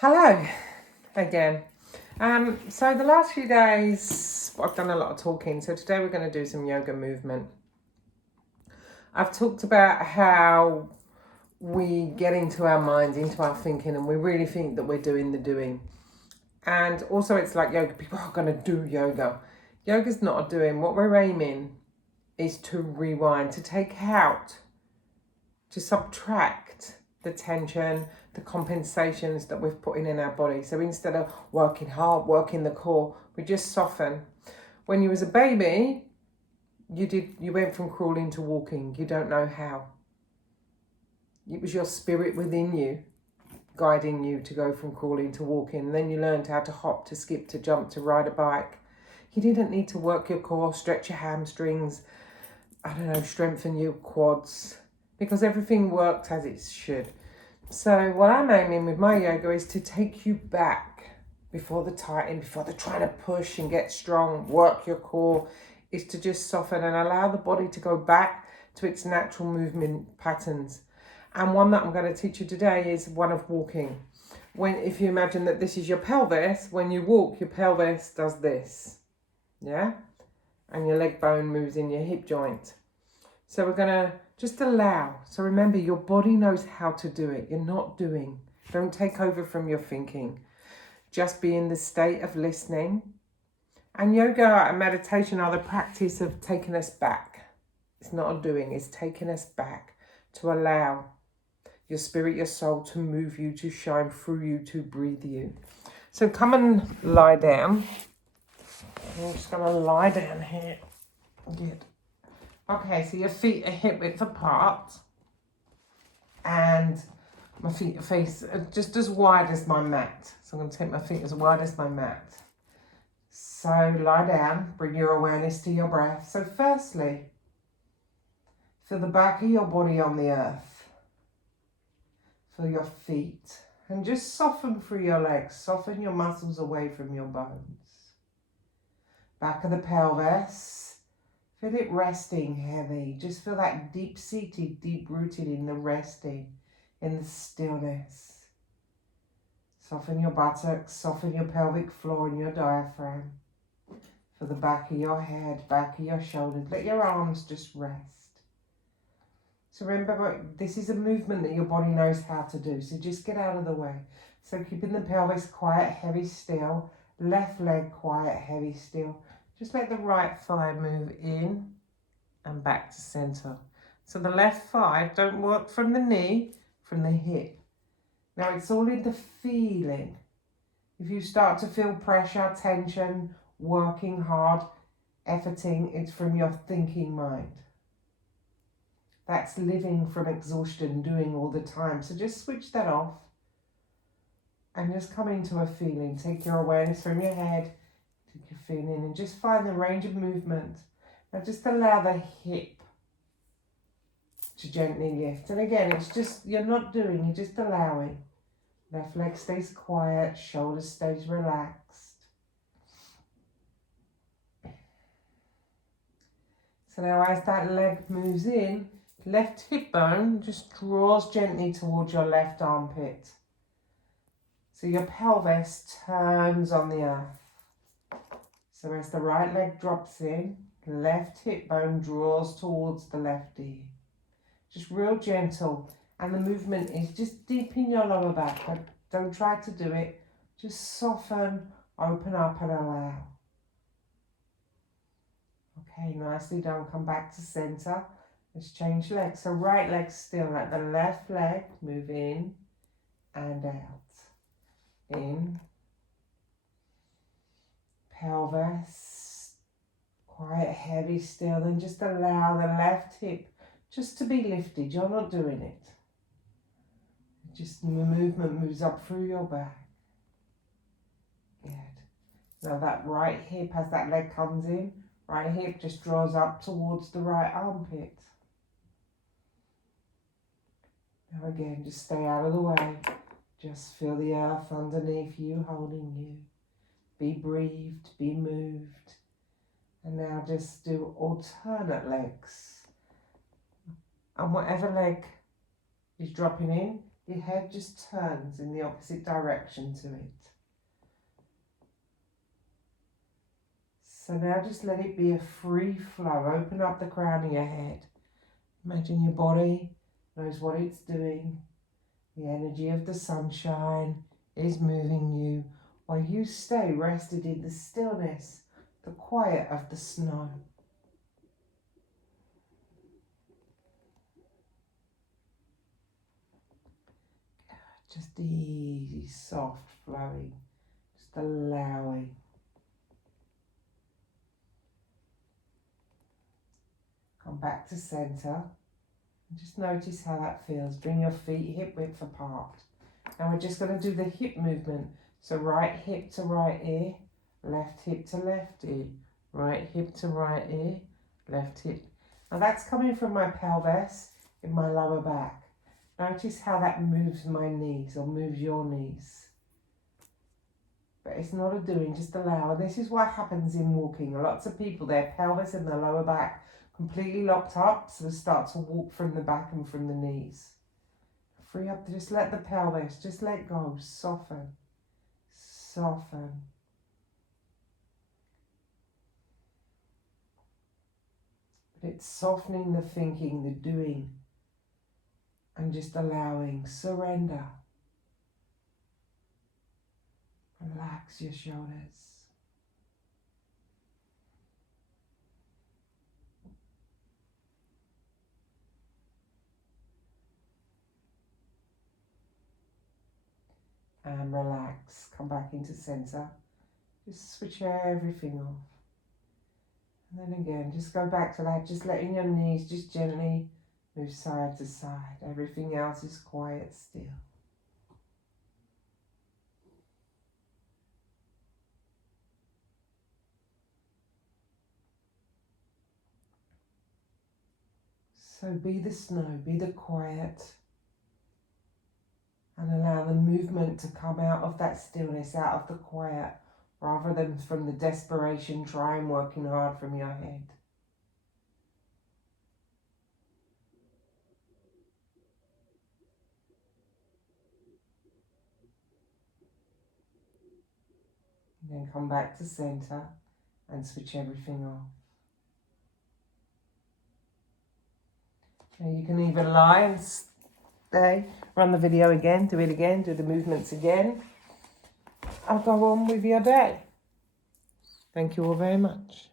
Hello again. So the last few days I've done a lot of talking, so today we're going to do some yoga movement. I've talked about how we get into our minds, into our thinking, and we really think that we're doing the doing. And also it's like yoga, people are going to do yoga. Yoga's not a doing. What we're aiming is to rewind, to take out, to subtract the tension, the compensations that we've put in our body. So instead of working hard, working the core, we just soften. When you was a baby, you went from crawling to walking. You don't know how. It was your spirit within you guiding you to go from crawling to walking. And then you learned how to hop, to skip, to jump, to ride a bike. You didn't need to work your core, stretch your hamstrings, strengthen your quads, because everything worked as it should. So what I'm aiming with my yoga is to take you back before the tightening, before the trying to push and get strong, work your core, is to just soften and allow the body to go back to its natural movement patterns. And one that I'm going to teach you today is one of walking. If you imagine that this is your pelvis, when you walk, your pelvis does this, yeah? And your leg bone moves in your hip joint. So we're going to just allow. So remember, your body knows how to do it. You're not doing. Don't take over from your thinking. Just be in the state of listening. And yoga and meditation are the practice of taking us back. It's not a doing, it's taking us back to allow your spirit, your soul to move you, to shine through you, to breathe you. So come and lie down. I'm just going to lie down here. Good. Okay, so your feet are hip width apart. And my feet are face just as wide as my mat. So I'm going to take my feet as wide as my mat. So lie down, bring your awareness to your breath. So firstly, feel the back of your body on the earth. Feel your feet. And just soften through your legs. Soften your muscles away from your bones. Back of the pelvis. Feel it resting heavy. Just feel that deep-seated, deep-rooted in the resting, in the stillness. Soften your buttocks, soften your pelvic floor and your diaphragm. Feel the back of your head, back of your shoulders. Let your arms just rest. So remember, this is a movement that your body knows how to do. So just get out of the way. So keeping the pelvis quiet, heavy, still. Left leg quiet, heavy, still. Just let the right thigh move in and back to center. So the left thigh, don't work from the knee, from the hip. Now it's all in the feeling. If you start to feel pressure, tension, working hard, efforting, it's from your thinking mind. That's living from exhaustion, doing all the time. So just switch that off and just come into a feeling. Take your awareness from your head, take your feeling, and just find the range of movement. Now just allow the hip to gently lift. And again, it's just, you're not doing, you're just allowing. Left leg stays quiet, shoulder stays relaxed. So now as that leg moves in, left hip bone just draws gently towards your left armpit. So your pelvis turns on the earth. So as the right leg drops in, left hip bone draws towards the left ear. Just real gentle. And the movement is just deep in your lower back. Don't try to do it. Just soften, open up and allow. Okay, nicely done. Come back to center. Let's change legs. So right leg still. Let the left leg move in and out. In. Pelvis. Quiet, heavy still. Then just allow the left hip just to be lifted. You're not doing it. Just the movement moves up through your back. Good. Now that right hip, as that leg comes in, right hip just draws up towards the right armpit. Now again, just stay out of the way. Just feel the earth underneath you, holding you. Be breathed, be moved. And now just do alternate legs. And whatever leg is dropping in, your head just turns in the opposite direction to it. So now just let it be a free flow. Open up the crown of your head. Imagine your body knows what it's doing. The energy of the sunshine is moving you while you stay rested in the stillness, the quiet of the snow. Just easy, soft flowing, just allowing. Come back to center. And just notice how that feels. Bring your feet hip width apart. Now we're just going to do the hip movement. So right hip to right ear, left hip to left ear, right hip to right ear, left hip. Now that's coming from my pelvis in my lower back. Notice how that moves my knees or moves your knees. But it's not a doing, just allow. And this is what happens in walking. Lots of people, their pelvis and their lower back completely locked up, so they start to walk from the back and from the knees. Free up, just let the pelvis, just let go, soften, soften. But it's softening the thinking, the doing, and just allowing, surrender. Relax your shoulders. And relax, come back into center. Just switch everything off. And then again, just go back to that, just letting your knees just gently move side to side. Everything else is quiet still. So be the snow, be the quiet, and allow the movement to come out of that stillness, out of the quiet, rather than from the desperation, trying working hard from your head. And then come back to center and switch everything off. Now you can either lie and stay, run the video again, do it again, do the movements again. I'll go on with your day. Thank you all very much.